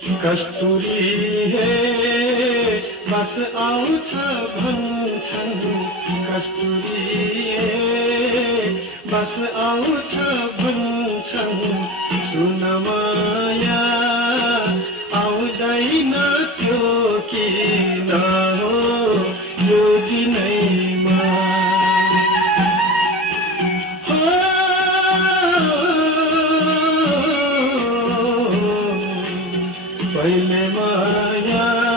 कस्तुरी हे बस आउँछ भन्छन् कस्तुरी हे बस आउँछ भन्छन् सुन माया आउँदैन त्यो किन हो यो दिनैमा पहिले माया